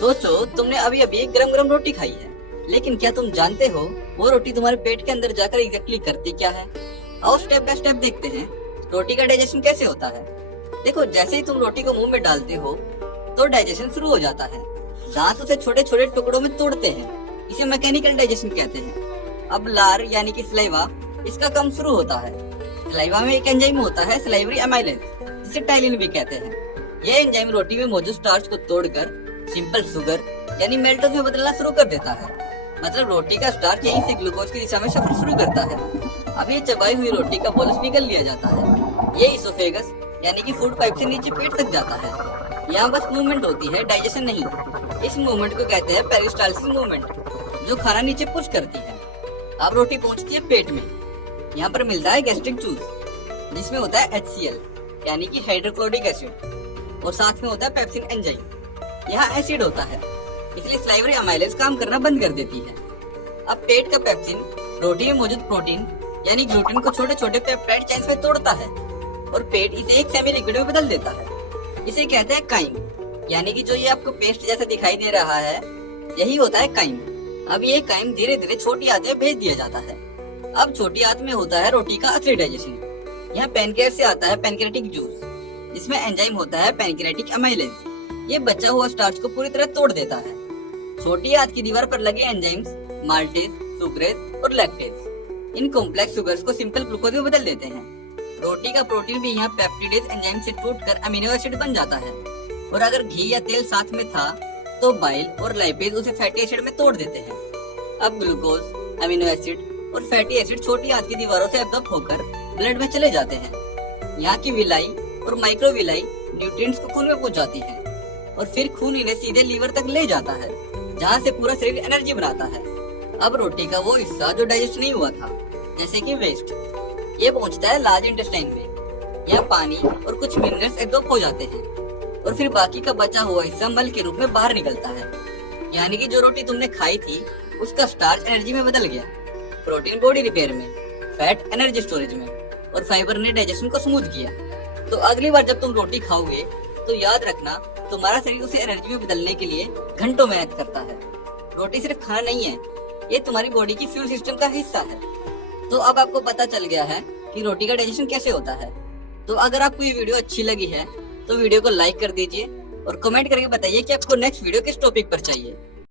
सोचो तुमने अभी अभी गरम गरम रोटी खाई है, लेकिन क्या तुम जानते हो वो रोटी तुम्हारे पेट के अंदर जाकर एग्जैक्टली करती क्या है? आओ स्टेप बाय स्टेप देखते हैं रोटी का डाइजेशन कैसे होता है। देखो, जैसे ही तुम रोटी को मुंह में डालते हो तो डाइजेशन शुरू हो जाता है। दांत उसे छोटे छोटे टुकड़ों में तोड़ते हैं, इसे मैकेनिकल डाइजेशन कहते हैं। अब लार यानी कि सलाइवा, इसका काम शुरू होता है। सलाइवा में एक एंजाइम होता है सलाइवरी अमाइलेज, जिसे टाइलिन भी कहते हैं। यह एंजाइम रोटी में मौजूद स्टार्च को तोड़कर सिंपल शुगर यानी मेल्टोज में बदलना शुरू कर देता है। मतलब रोटी का स्टार्च यहीं से ग्लूकोज की दिशा में सफर शुरू करता है। अब ये चबाई हुई रोटी का बोलस निकल लिया जाता है। ये इसोफेगस यानी कि फूड पाइप से नीचे पेट तक जाता है। यहाँ बस मूवमेंट होती है, डाइजेशन नहीं। इस मूवमेंट को कहते हैं पेरिस्टाल्सिस मूवमेंट, जो खाना नीचे पुश करती है। अब रोटी पहुंचती है पेट में। यहाँ पर मिलता है गैस्ट्रिक जूस, जिसमें होता है HCl यानी कि हाइड्रोक्लोरिक एसिड, और साथ में होता है पेप्सिन एंजाइम। यहाँ एसिड होता है, इसलिए सलाइवरी अमाइलेज काम करना बंद कर देती है। अब पेट का पेप्सिन रोटी में मौजूद प्रोटीन यानी ग्लूटेन को छोटे छोटे पेप्टाइड चेन्स में तोड़ता है और पेट इसे एक सेमी लिक्विड में बदल देता है। इसे कहते हैं काइम, यानी कि जो ये आपको पेस्ट जैसा दिखाई दे रहा है यही होता है काइम। अब ये काइम धीरे धीरे छोटी आंत में भेज दिया जाता है। अब छोटी आंत में होता है रोटी का असली डाइजेशन। यहाँ पैनक्रियास से आता है पैनक्रियाटिक जूस, जिसमें एंजाइम होता है पैनक्रियाटिक अमाइलेज। ये बचा हुआ स्टार्च को पूरी तरह तोड़ देता है। छोटी आंत की दीवार पर लगे एंजाइम्स माल्टेज, सुक्रेज और लैक्टेज इन कॉम्प्लेक्स शुगर्स को सिंपल ग्लूकोज में बदल देते हैं। रोटी का प्रोटीन भी यहाँ पेप्टिडेज एंजाइम से टूटकर अमीनो एसिड बन जाता है। और अगर घी या तेल साथ में था तो बाइल और लाइपेज उसे फैटी एसिड में तोड़ देते हैं। अब ग्लूकोज, अमीनो एसिड और फैटी एसिड छोटी आंत की दीवारों से एब्जॉर्ब होकर ब्लड में चले जाते हैं। यहाँ की विलाई और माइक्रोविलाई न्यूट्रिएंट्स को खून में पहुंचाती है और फिर खून इन्हें सीधे लीवर तक ले जाता है, जहाँ से पूरा शरीर एनर्जी बनाता है। अब रोटी का वो हिस्सा जो डाइजेस्ट नहीं हुआ था, जैसे कि वेस्ट, ये पहुंचता है लार्ज इंटेस्टाइन में। यह पानी और कुछ मिनरल्स एब्जॉर्ब हो जाते हैं और फिर बाकी का बचा हुआ हिस्सा मल के रूप में बाहर निकलता है। यानी कि जो रोटी तुमने खाई थी उसका स्टार्च एनर्जी में बदल गया, प्रोटीन बॉडी रिपेयर में, फैट एनर्जी स्टोरेज में, और फाइबर ने डाइजेशन को स्मूथ किया। तो अगली बार जब तुम रोटी खाओगे तो याद रखना, तुम्हारा शरीर उसे एनर्जी में बदलने के लिए घंटों मेहनत करता है। रोटी सिर्फ खाना नहीं है, ये तुम्हारी बॉडी की फ्यूल सिस्टम का हिस्सा है। तो अब आपको पता चल गया है कि रोटी का डाइजेशन कैसे होता है। तो अगर आपको ये वीडियो अच्छी लगी है तो वीडियो को लाइक कर दीजिए और कमेंट करके बताइए कि आपको नेक्स्ट वीडियो किस टॉपिक पर चाहिए।